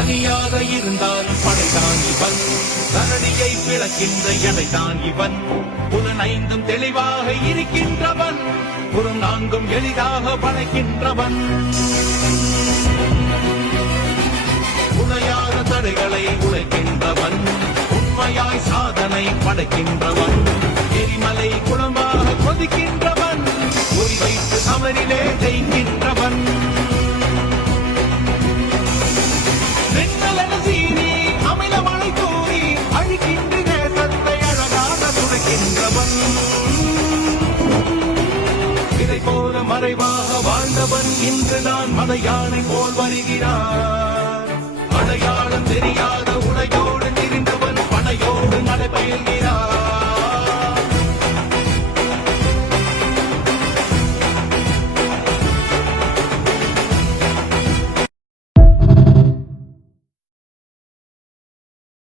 தனியாக இருந்தாலும் படைத்தான் இவன், தரணியை பிளக்கின்ற எடைத்தான் இவன். புலன் ஐந்தும் தெளிவாக இருக்கின்றவன், புறம் நான்கும் எளிதாக படைக்கின்றவன். உடையாத தடைகளை உழைக்கின்றவன், உண்மையாய் சாதனை படைக்கின்றவன். எரிமலை குளமாக கொதிக்கின்றவன், ஒளி வைத்து சமரிலே ஜெயிக்கின்றவன். இதை போல மறைவாக வாழ்ந்தவன் இன்று நான் மத யானை போல் வருகிறான்.